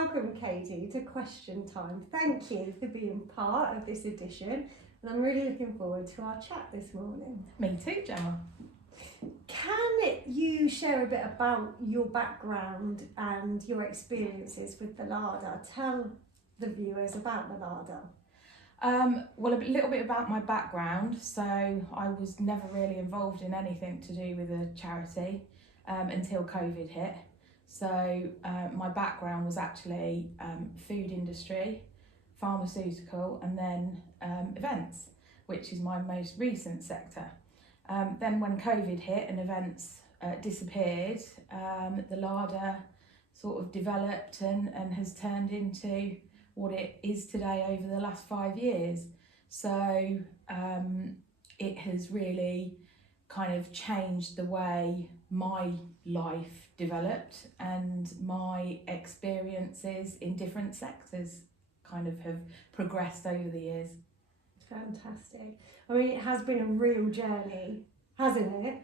welcome, Katie, to Question Time. Thank you for being part of this edition, and I'm really looking forward to our chat this morning. Me too, Gemma. Can you share a bit about your background and your experiences with the Larder? Tell the viewers about the Larder. Well, a little bit about my background. So I was never really involved in anything to do with a charity until COVID hit. So my background was actually food industry, pharmaceutical, and then events, which is my most recent sector. Then when COVID hit and events disappeared, the Larder sort of developed and has turned into what it is today over the last 5 years. So it has really kind of changed the way my life developed, and my experiences in different sectors kind of have progressed over the years. Fantastic. I mean, it has been a real journey, hasn't it?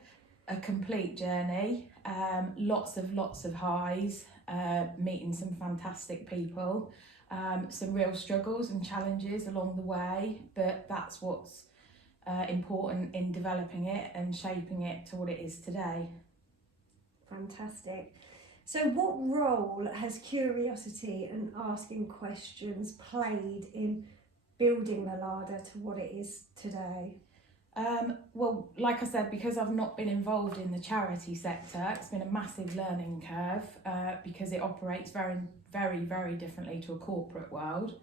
A complete journey, lots of highs, meeting some fantastic people, some real struggles and challenges along the way, but that's what's important in developing it and shaping it to what it is today. Fantastic. So what role has curiosity and asking questions played in building the Larder to what it is today? Well, like I said, because I've not been involved in the charity sector, it's been a massive learning curve because it operates very differently to a corporate world.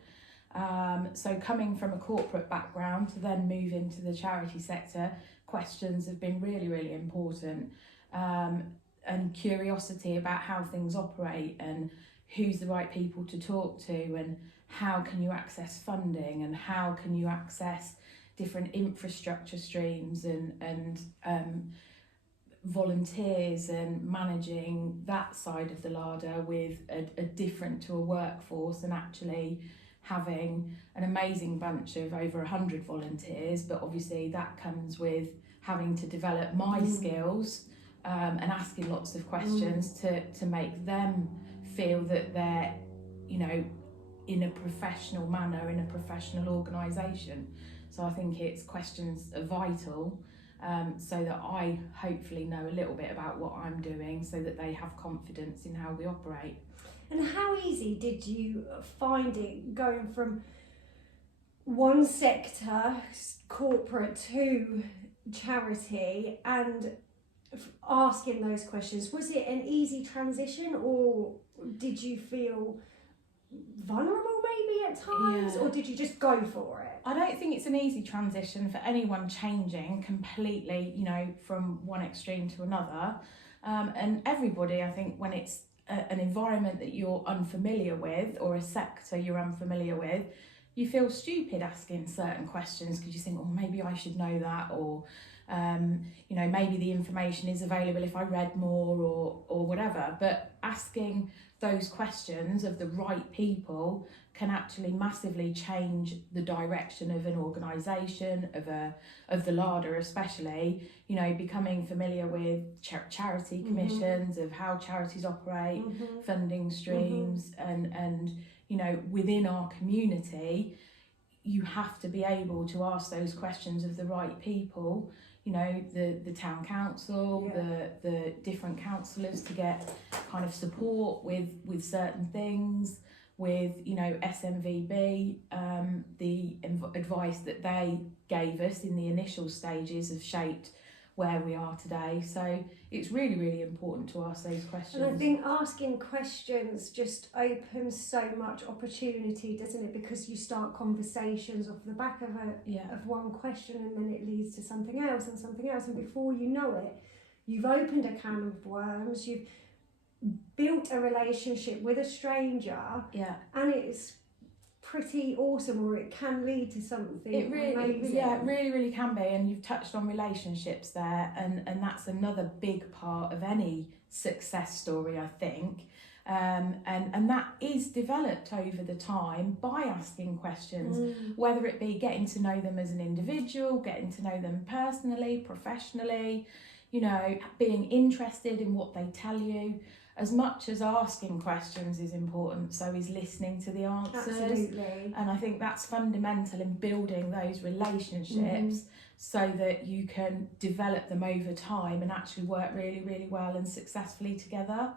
So coming from a corporate background to then move into the charity sector, questions have been really important, and curiosity about how things operate and who's the right people to talk to, and how can you access funding, and how can you access different infrastructure streams and volunteers, and managing that side of the Larder with a different to a workforce, and actually having an amazing bunch of over 100 volunteers, but obviously that comes with having to develop my skills and asking lots of questions to make them feel that they're, you know, in a professional manner, in a professional organisation. So I think it's questions are vital, so that I hopefully know a little bit about what I'm doing, so that they have confidence in how we operate. And how easy did you find it going from one sector, corporate, to charity, and asking those questions? Was it an easy transition, or did you feel vulnerable maybe at times, or did you just go for it? I don't think it's an easy transition for anyone changing completely, you know, from one extreme to another. And everybody, I think, when it's an environment that you're unfamiliar with, or a sector you're unfamiliar with, you feel stupid asking certain questions because you think, oh, maybe I should know that, or you know, maybe the information is available if I read more, or whatever. But asking those questions of the right people can actually massively change the direction of an organisation, of the Larder especially. You know, becoming familiar with charity commissions, of how charities operate, funding streams, and you know, within our community, you have to be able to ask those questions of the right people. You know, the town council, the different councillors, to get kind of support with certain things, with, you know, SMVB, the advice that they gave us in the initial stages have shaped where we are today. So it's really important to ask those questions. And I think asking questions just opens so much opportunity, doesn't it? Because you start conversations off the back of of one question, and then it leads to something else and something else, and before you know it, you've opened a can of worms, you've built a relationship with a stranger, and it's pretty awesome, or it can lead to something amazing. It really can be. And you've touched on relationships there, and that's another big part of any success story, I think, and that is developed over the time by asking questions, whether it be getting to know them as an individual, getting to know them personally, professionally, you know, being interested in what they tell you. as much as asking questions is important, so is listening to the answers. Absolutely. And I think that's fundamental in building those relationships so that you can develop them over time and actually work really, really well and successfully together.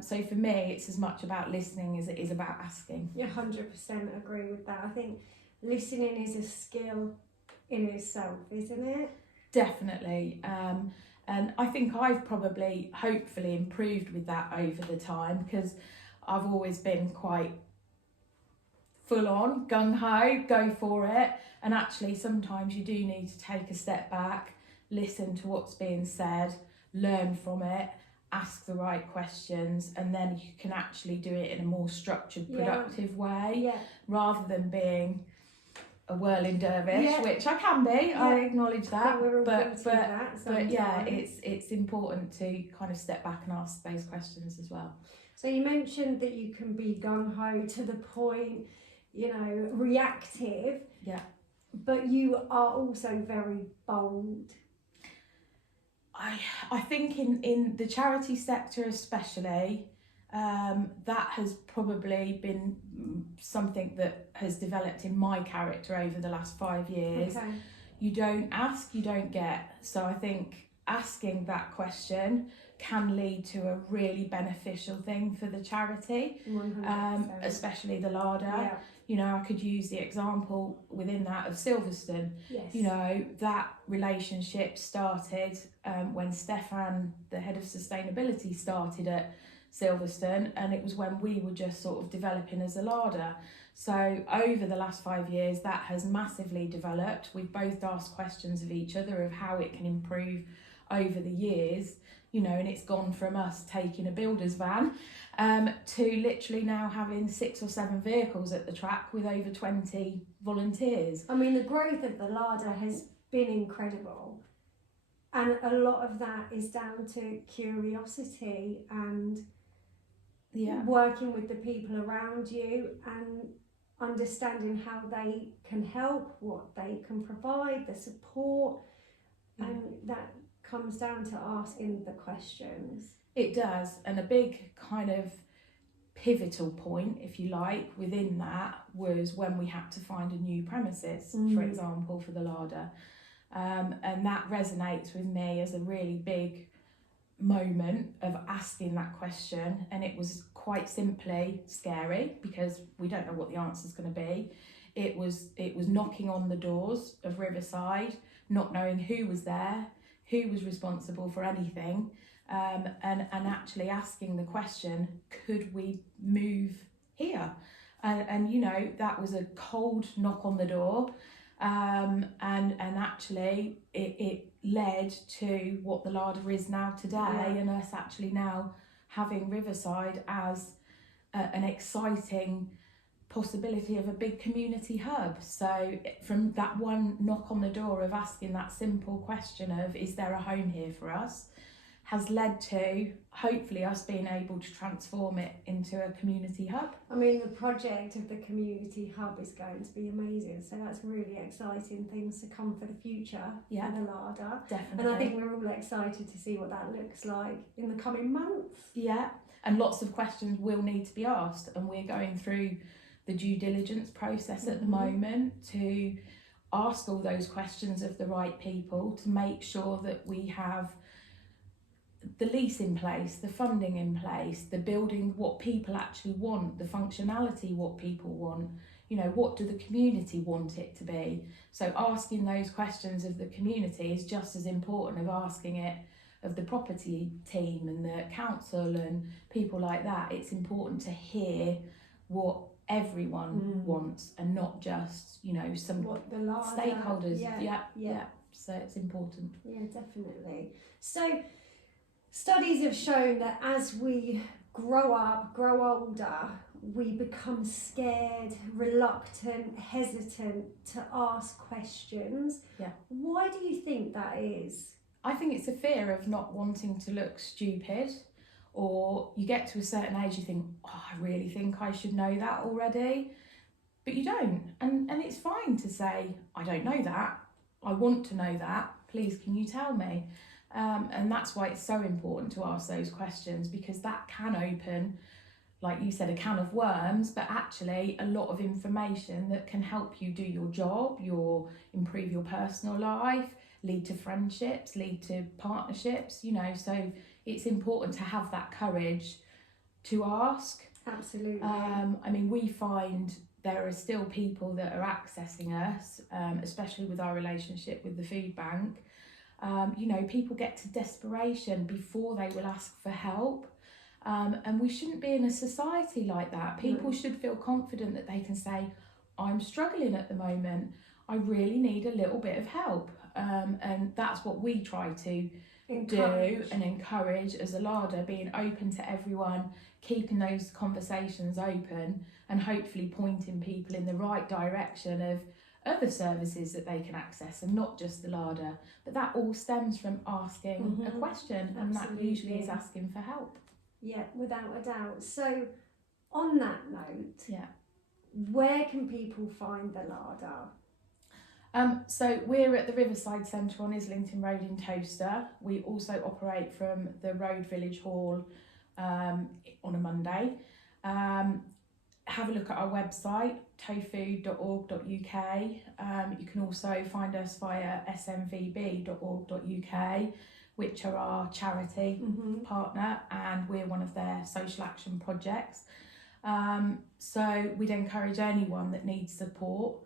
So for me, it's as much about listening as it is about asking. Yeah, 100% agree with that. I think listening is a skill in itself, isn't it? Definitely. And I think I've probably, hopefully, improved with that over the time, because I've always been quite full on, gung-ho, go for it. And actually, sometimes you do need to take a step back, listen to what's being said, learn from it, ask the right questions, and then you can actually do it in a more structured, productive way, rather than being a whirling dervish, which I can be. I acknowledge that, but yeah, it's important to kind of step back and ask those questions as well. So you mentioned that you can be gung-ho to the point, you know, reactive. Yeah. But you are also very bold. I think in the charity sector especially, that has probably been something that has developed in my character over the last 5 years. Okay. You don't ask, you don't get. So I think asking that question can lead to a really beneficial thing for the charity, 100%. especially the Larder. Yeah. You know, I could use the example within that of Silverstone. Yes. You know, that relationship started when Stefan, the head of sustainability, started at Silverstone, and it was when we were just sort of developing as a Larder. So over the last 5 years, that has massively developed. We've both asked questions of each other of how it can improve over the years, you know, and it's gone from us taking a builder's van to literally now having 6 or 7 vehicles at the track with over 20 volunteers. I mean, the growth of the Larder has been incredible, and a lot of that is down to curiosity and working with the people around you and understanding how they can help, what they can provide, the support, and that comes down to asking the questions. It does, and a big kind of pivotal point, if you like, within that was when we had to find a new premises, for example, for the Larder. And that resonates with me as a really big moment of asking that question, and it was quite simply scary because we don't know what the answer is going to be. It was knocking on the doors of Riverside, not knowing who was there, who was responsible for anything, and actually asking the question, could we move here? And you know, that was a cold knock on the door, and actually it led to what the Larder is now today, and us actually now having Riverside as an exciting possibility of a big community hub. So from that one knock on the door of asking that simple question of, is there a home here for us, has led to hopefully us being able to transform it into a community hub. I mean, the project of the community hub is going to be amazing, so that's really exciting things to come for the future for the Larder. Definitely. And I think we're all excited to see what that looks like in the coming months. Yeah, and lots of questions will need to be asked, and we're going through the due diligence process at the moment to ask all those questions of the right people to make sure that we have the lease in place, the funding in place, the building what people actually want, the functionality what people want, you know, what do the community want it to be. So asking those questions of the community is just as important as asking it of the property team and the council and people like that. It's important to hear what everyone wants and not just, you know, some stakeholders. Yeah. So it's important. Yeah, definitely. So studies have shown that as we grow up, grow older, we become scared, reluctant, hesitant to ask questions. Yeah. Why do you think that is? I think it's a fear of not wanting to look stupid, or you get to a certain age, you think, oh, I really think I should know that already, but you don't. And it's fine to say, I don't know that, I want to know that, please can you tell me? And that's why it's so important to ask those questions, because that can open, like you said, a can of worms, but actually a lot of information that can help you do your job, improve your personal life, lead to friendships, lead to partnerships, you know. So it's important to have that courage to ask. Absolutely. I mean, we find there are still people that are accessing us, especially with our relationship with the food bank. You know, people get to desperation before they will ask for help. And we shouldn't be in a society like that. People should feel confident that they can say, I'm struggling at the moment. I really need a little bit of help. And that's what we try to do and encourage as a Larder, being open to everyone, keeping those conversations open, and hopefully pointing people in the right direction of other services that they can access, and not just the Larder. But that all stems from asking a question, and that usually is asking for help. Yeah, without a doubt. So on that note, where can people find the Larder? So we're at the Riverside Centre on Islington Road in Towcester. We also operate from the Road Village Hall on a Monday. Have a look at our website, tofood.org.uk. You can also find us via smvb.org.uk, which are our charity partner, and we're one of their social action projects. So we'd encourage anyone that needs support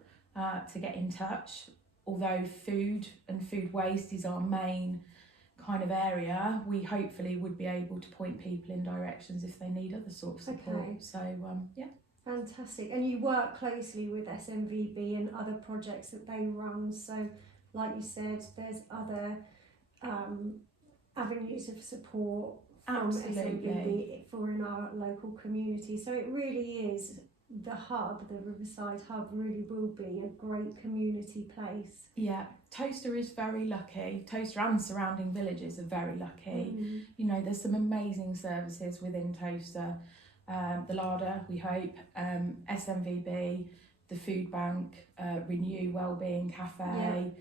to get in touch. Although food and food waste is our main kind of area, we hopefully would be able to point people in directions if they need other sort of support. Okay. So Fantastic. And you work closely with SMVB and other projects that they run. So like you said, there's other avenues of support from SMVB for in our local community. So it really is the hub, the Riverside hub really will be a great community place. Yeah, Towcester is very lucky. Towcester and surrounding villages are very lucky. You know, there's some amazing services within Towcester. The Larder, we hope, SMVB, the food bank, Renew Wellbeing Cafe,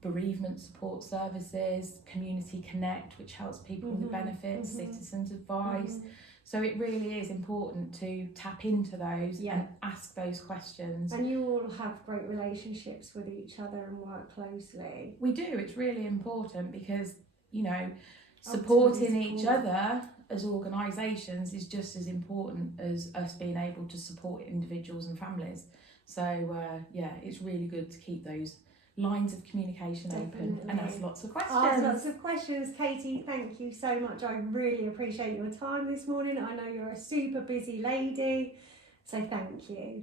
bereavement support services, Community Connect, which helps people with the benefits, citizens advice. So it really is important to tap into those and ask those questions. And you all have great relationships with each other and work closely. We do. It's really important because, you know, supporting each other as organisations is just as important as us being able to support individuals and families. So it's really good to keep those lines of communication open and ask lots of questions. Ask lots of questions. Katie, thank you so much. I really appreciate your time this morning. I know you're a super busy lady, so thank you.